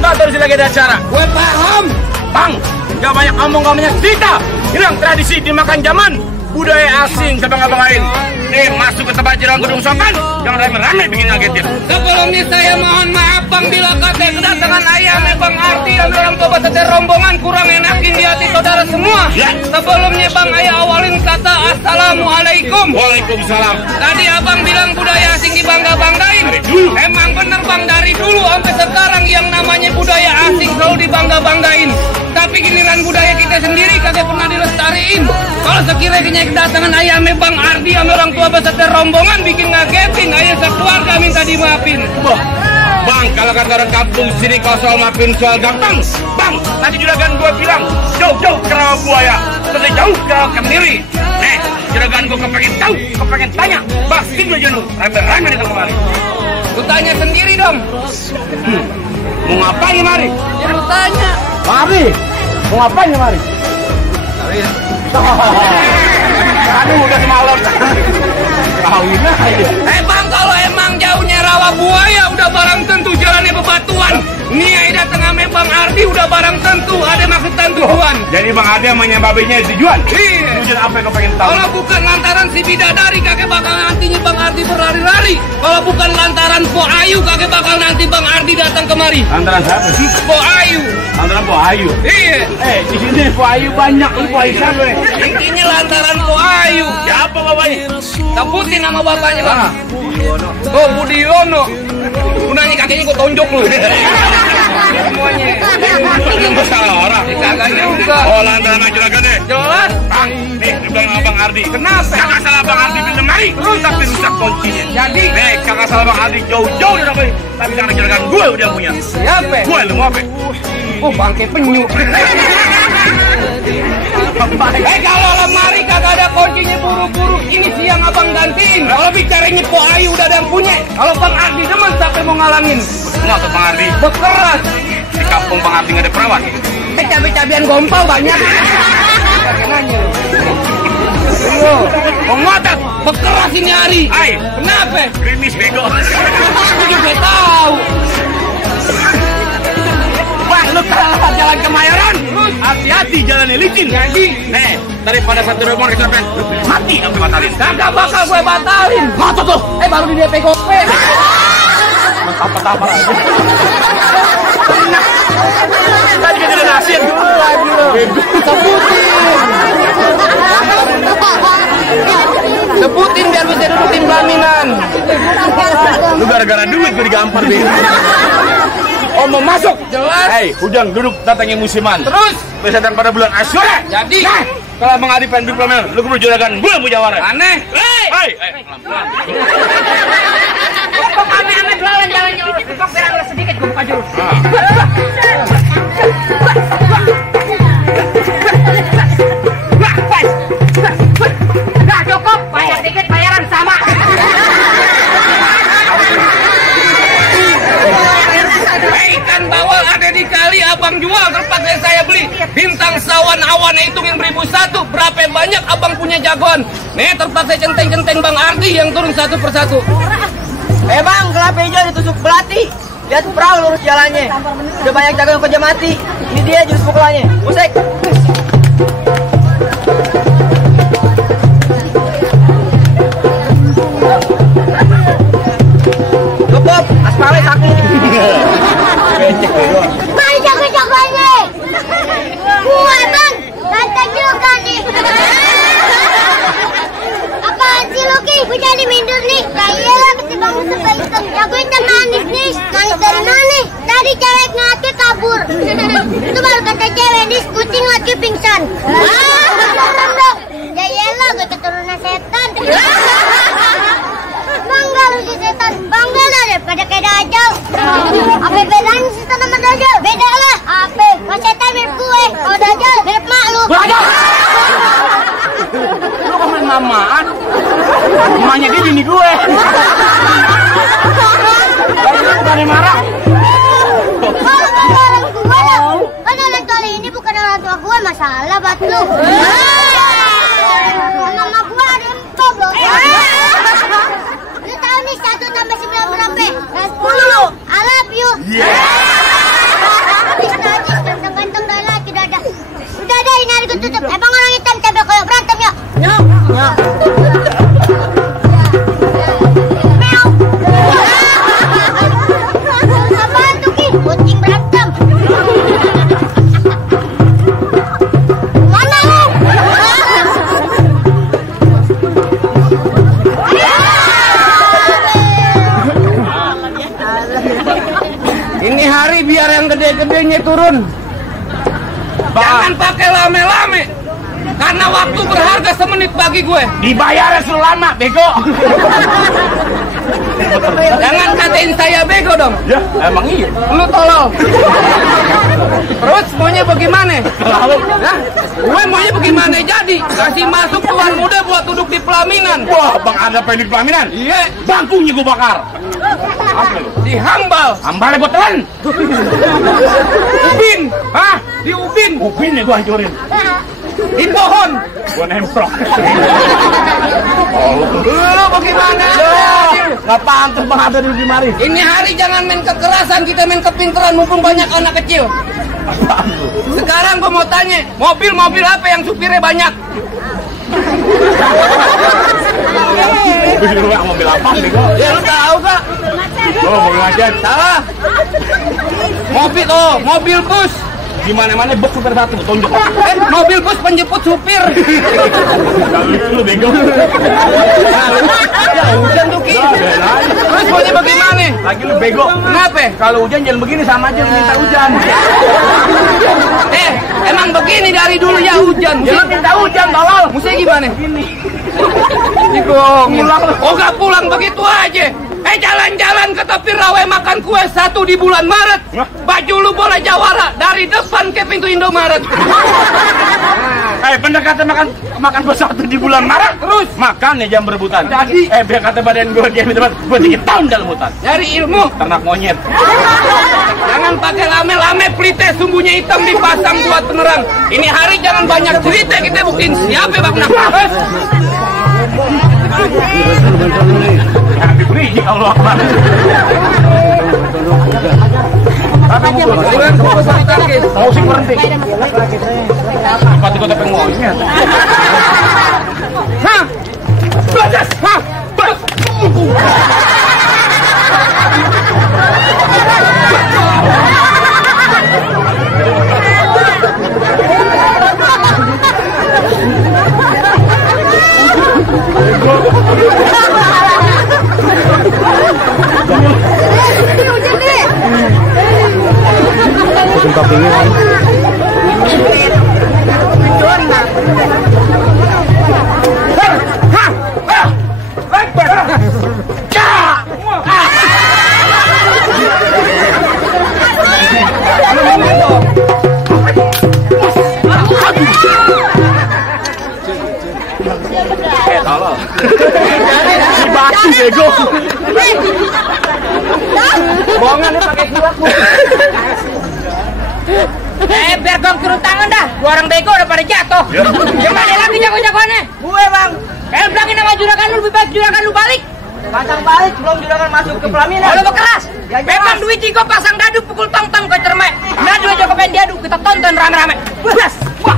nggak terus lagi ada acara. Gue paham. Bang, nggak banyak omong, nggak banyak cerita. Hilang tradisi dimakan zaman. Budaya asing sabang-abangain. Nih, masuk ke tempat jalan gedung sopan. Jangan rame-rame bikin ngagetin. Sebelumnya saya mohon maaf Bang bila kata kedatangan ayamnya Bang Ardi dan orang tua beserta rombongan kurang enakin di hati saudara semua. Ya. Sebelumnya Bang Ayah awalin kata Assalamualaikum. Waalaikumsalam. Tadi abang bilang budaya asing dibangga-banggain. Emang bener Bang, dari dulu sampai sekarang yang namanya budaya asing selalu dibangga-banggain. Tapi giliran budaya kita sendiri kagak pernah dilestariin. Kalau sekiranya kedatangan ayamnya Bang Ardi sama orang tua beserta rombongan bikin ngagetin, ayah sekeluarga minta dimaafin. Wah, Bang, kalau kata orang kampung sini kalau soal maafin soal gampang. Bang, nanti juragan gue bilang jauh-jauh ke rawa buaya, terus jauh ke rawa kemiri. Juragan gue kepengen tahu, kepengen tanya, pasti gue jenuh, rame-rame di tempat hari. Lu tanya sendiri dong. Mau ngapain mari? Ya lu tanya. Mari, mau ngapain mari? Aduh, udah semalam. Kawin aja. Bang, kalau emang jauhnya rawa buaya udah barang tentu jalannya bebatuan. Nih datang ame Bang Ardi udah barang tentu ada maksud tujuan. Jadi Bang Ardi sama babinya tujuan? Iya. Tujuan apa yang kau pengen tahu? Kalau bukan lantaran si bidadari kakek bakal nantinya Bang Ardi berlari-lari. Kalau bukan lantaran Po Ayu kakek bakal nanti Bang Ardi datang kemari. Lantaran siapa sih? Po Ayu. Lantaran Po Ayu? Iya. Di sini Po Ayu banyak, lu Po Ayu siapa? Intinya lantaran Po Ayu. Siapa bapaknya? Sebutin nama bapaknya Bang. Oh, Budiono. Gunanya kakeknya gue tonjok lu. Semuanya. Lu masalah orang. Kagak juga. Oh, lantaran juragan deh. Jelas. Bang, nih bilang Abang Ardi. Kenapa? Kakak salah Abang Ardi pinjam mari, tapi rusak kuncinya. Jadi? Kakak salah Abang Ardi jauh-jauh udah dapat, tapi karena juragan gue udah punya. Siapa? Gue lu mau apa? Oh, bangke penyu. Kalau lemari kagak ada kuncinya buru-buru, ini siang abang gantiin. Kalau bicaranya Po Ayu udah ada yang punya. Kalau Bang Ardi demen siapa yang mau ngalangin? Semua tuh Bang Ardi. Bekeras. Di kampung Bang Ardi nggak ada perawat. Cabai-cabian gompal banyak. Nanya. Yo, ngotot. Bekeras ini hari. Hai. Kenapa? Krimis bego. Aku juga tahu. Wah, lu salah jalan Kemayoran. Hati-hati jalannya licin. Jadi, daripada satu rombongan kecapean, lu mati sampai batalin. kagak bakal gue batalin. Ngotot tuh. Baru di DP gope. Apa-apa aja. Tadi kan udah nasin. Sebutin biar bisa duduk tim pelaminan. Lu gara-gara duit gue digampar deh. Oh, mau masuk? Jelas. Hei, Ujang duduk datangnya musiman. Terus Bersatan pada bulan Asyura. jadi Kalau Bang Ardi pengen diplomen, lu kudu juragan gue mujawara. aneh. Hei, pelan-pelan. Kok aneh-aneh belawan jalan-jalan gitu, kok biar agak sedikit gue buka jurus. Nah cukup, bayar dikit bayaran sama. Ikan bawal ada di kali abang jual terpaksa saya beli. Bintang sawan awan hitungin 1001. Berapa banyak abang punya jagoan. Nih terpaksa centeng-centeng Bang Ardi yang turun satu persatu. Bang, kelapa hijau ditusuk belati. Lihat perahu lurus jalannya. Udah banyak jagoan kerja mati. Ini dia jurus pukulannya. Musik. Cukup, aspalnya saku. Mana jago-jagoannya? Gua bang, lantai juga nih. Apaan sih lu Ki? Gua jadi minder nih. Kayalah pasti bangun sampai hitam. Jago hitam manis nih. Manis dari mana? Tadi cewek ngaki kabur. Itu baru kata cewek nih, kucing ngaki pingsan. Setan dong. Ya iyalah gue keturunan setan. Bangga lu si setan. Bangga lah daripada kayak dajal. Apa bedanya setan sama dajal? Beda lah. Apa? Kalau setan mirip gue, kalau dajal mirip mak lu. Lu kok main mamaan? Emaknya dia bini gue. Bukannya marah. Kalau bukan orang tua lah. Kan orang tua ini bukan orang tua gue, masalah buat lu. Mama gue ada empok loh. Lu tahu nih 1 tambah 9 berapa? 10. I love you. gede-gedenya turun. Jangan pakai lame-lame. Karena waktu berharga semenit bagi gue. Dibayarnya selama, bego. Jangan katain saya bego dong. Ya, emang iya. Lu tolol. Terus maunya bagaimana? Hah? Gue maunya bagaimana jadi? Kasih masuk tuan muda buat duduk di pelaminan. Wah, Bang ada pengen di pelaminan? Iya. Bangkunya gue bakar. Dihambal. Hambalnya gue telan. Ubin. Hah? Di ubin. Ubinnya gue hancurin. Di pohon. Gue nemprok. Lu bagaimana? Nggak pantas Bang ada di mari. Ini hari jangan main kekerasan, kita main kepintaran mumpung banyak anak kecil. Sekarang gue mau tanya, mobil-mobil apa yang supirnya banyak? Mobil apa bego? Ya lu tahu gak? Oh, mobil macet. Salah. Mobil bus. Di mana-mana bus supir satu tonjok. Mobil bus penjemput supir. Kalau lu bego. Ya hujan tuh Ki. Terus maunya bagaimana? Lagi lu bego. Kenapa? Kalau hujan jangan begini sama aja lu minta hujan. Emang begini dari dulu ya hujan. Ya lu minta hujan tolol. Mestinya gimana? Gini. Pulang. Oh gak pulang begitu aja. Jalan-jalan ke tepi rawa makan kue 1 di bulan Maret. Baju lu boleh jawara dari depan ke pintu Indomaret. Bener kata makan kue 1 di bulan Maret. Terus makan ya jam berebutan. Jadi biar kata badan gue dia minta gue 3 tahun dalam hutan. nyari ilmu. Ternak monyet. Jangan pakai lame-lame pelite sumbunya hitam dipasang buat penerang. Ini hari jangan banyak cerita, kita buktiin siapa Bang Nafas. Habib Rizik Allah Akbar. Musik berhenti. Ikut penguangnya. Hah? Badas. Hah? Si batu bego. Bohongan pakai siwak bu. Biar gong turun tangan dah. Dua orang bego udah pada jatuh. Gimana lagi jago-jagoannya? Gue bang. Bilangin sama juragan lu lebih baik juragan lu balik. Pasang balik sebelum juragan masuk ke pelaminan. Kalau bekeras. Memang duit Ciko pasang dadu pukul tong-tong ke cermek. Dadu aja ke diadu kita tonton rame-rame. Bas. Wah.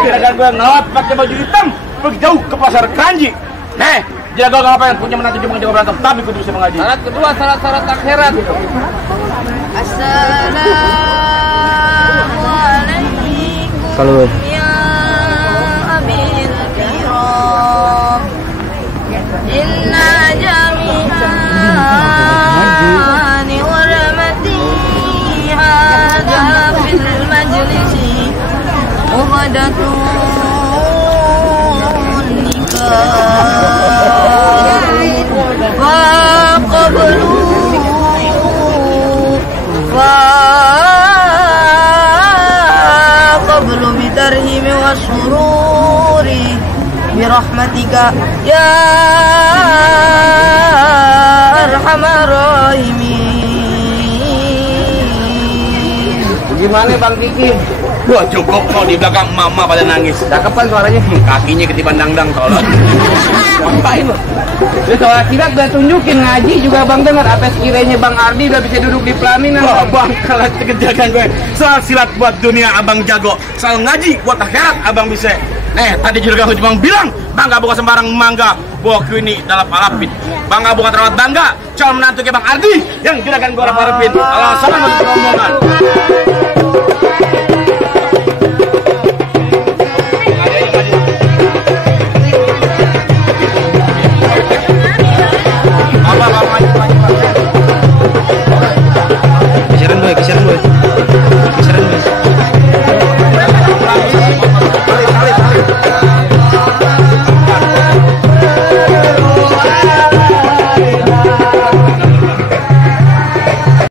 Juragan gue ngelap pakai baju hitam pergi jauh ke pasar Kranji. Jaga ngapain? Punya menantu cuma jaga berantem, tapi kudu bisa mengaji. Syarat kedua, syarat akhirat. Assalamualaikum. Kalau Ya abil kiram. Inna jami'ani wala syahadatun nikah faqablu bitarhimi wa sururi birahmatika ya arhamar rahimin. Gimana Bang Kiki? Wah cukup kok, di belakang mama pada nangis. Cakepan suaranya, kakinya ketiban dangdang tolong. Ngapain lo? Dia soal silat udah tunjukin, ngaji juga Bang dengar. Apa sekiranya Bang Ardi udah bisa duduk di pelaminan. Wah Bang, kalau kerjakan gue. Soal silat buat dunia Abang jago, soal ngaji buat akhirat Abang bisa. Tadi juragan cuma bilang, bangga bukan sembarang mangga, bawa ini dalam alapin. Bangga bukan terawat bangga, calon menantu ke Bang Ardi yang juragan gue harapin. Alasan masuk rombongan.